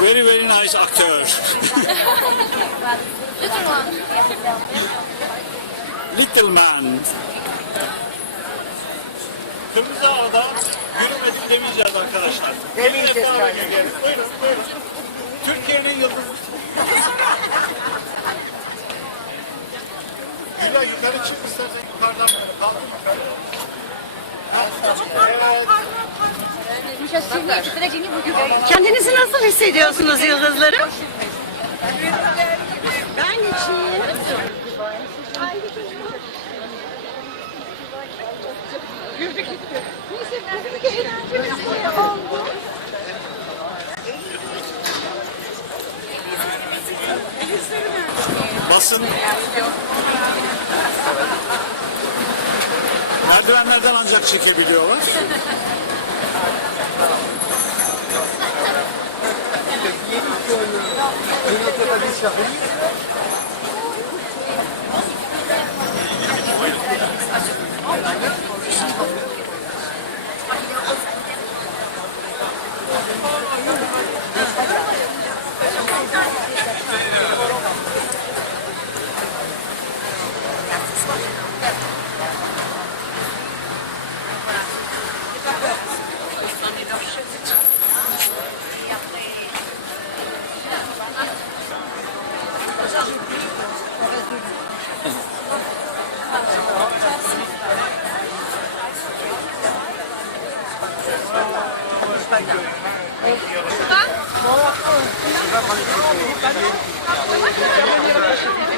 Very very nice actor. Little man. Little man. Kırmızı arada yürümedim demeyeceğiz arkadaşlar. Demeyeceğiz. Buyurun buyurun. Türkiye'nin yıldızı. Güla yukarı çık istersen yukarıdan kaldır. Evet. Kendinizi nasıl hissediyorsunuz yıldızlarım? Ben için. Nasıl? Merdivenlerden ancak çekebiliyorlar. Thank you.